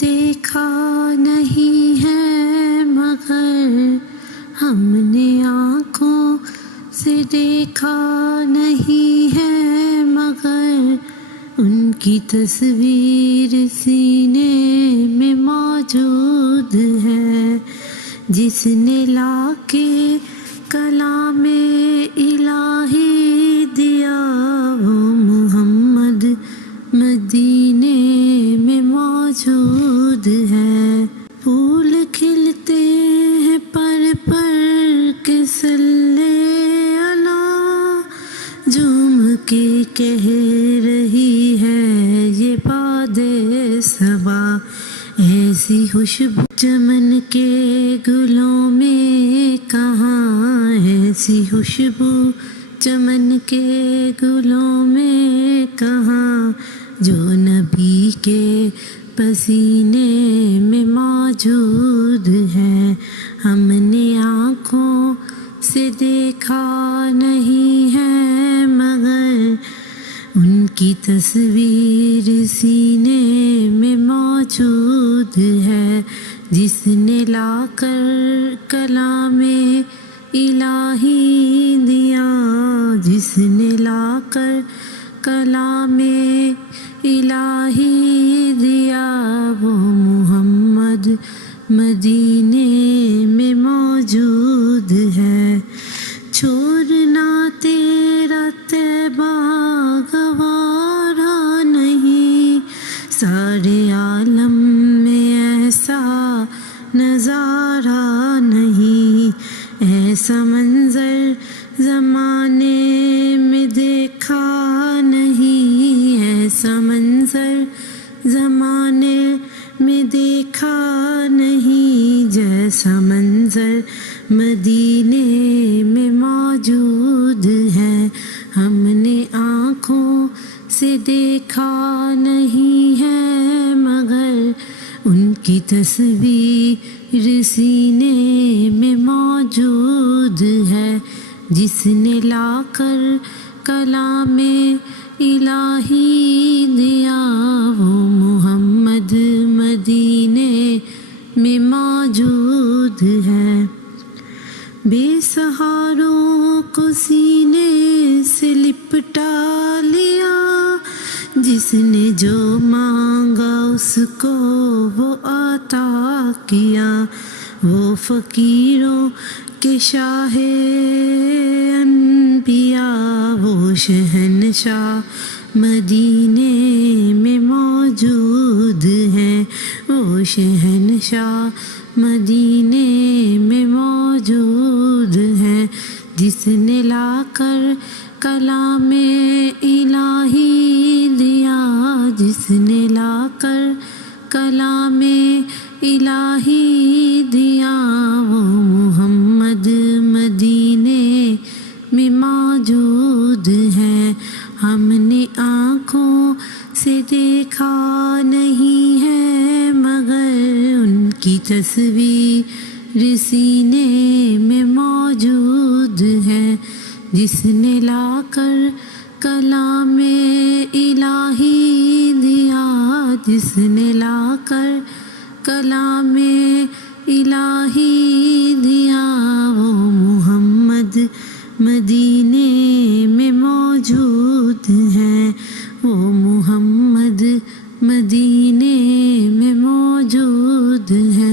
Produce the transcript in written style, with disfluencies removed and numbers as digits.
دیکھا نہیں ہے مگر ہم نے آنکھوں سے دیکھا نہیں ہے مگر ان کی تصویر سینے میں موجود ہے. جس نے لا کے کلام الہی دیا وہ محمد مدینے میں موجود ہے. پھول کھلتے ہیں پر کے صلی اللہ جھوم کے کہہ رہی ہے یہ باد صبا. ایسی خوشبو چمن کے گلوں میں کہاں، ایسی خوشبو چمن کے گلوں میں کہاں جو نبی کے پسینے میں موجود ہے. ہم نے آنکھوں سے دیکھا نہیں ہے مگر ان کی تصویر سینے میں موجود ہے. جس نے لا کر کلام الہی دیا، جس نے لا کر کلام الہی دیا وہ محمد مدینے میں موجود ہے. چھوڑنا تیرا طیبہ گوارا نہیں، سارے عالم میں ایسا نظارہ نہیں. ایسا منظر زمانے میں دیکھا نہیں، ایسا منظر زمانے میں دیکھا نہیں جیسا منظر مدینے میں موجود ہے. ہم نے آنکھوں سے دیکھا نہیں ہے مگر ان کی تصویر سینے میں موجود ہے. جس نے لا کر کلام الہی دیا وہ محمد مدینے میں موجود ہے. بے سہاروں کو سینے سے لپٹا لیا، جس نے جو مانگا اس کو وہ عطا کیا. وہ فقیروں کے شاہ انبیاء، وہ شہنشاہ مدینے میں موجود ہیں، وہ شہنشاہ مدینے میں موجود ہیں. جس نے لا کر کلام الہی دیا، جس نے لا کر کلام الہی دیا وہ محمد مدینے میں موجود ہے. ہم نے آنکھوں سے دیکھا نہیں ہے مگر ان کی تصویر سینے میں موجود ہے. جس نے لا کر کلام الہی دیا، جس نے لا کر کلام الہی دیا وہ محمد مدینے میں موجود ہے، وہ محمد مدینے میں موجود ہے.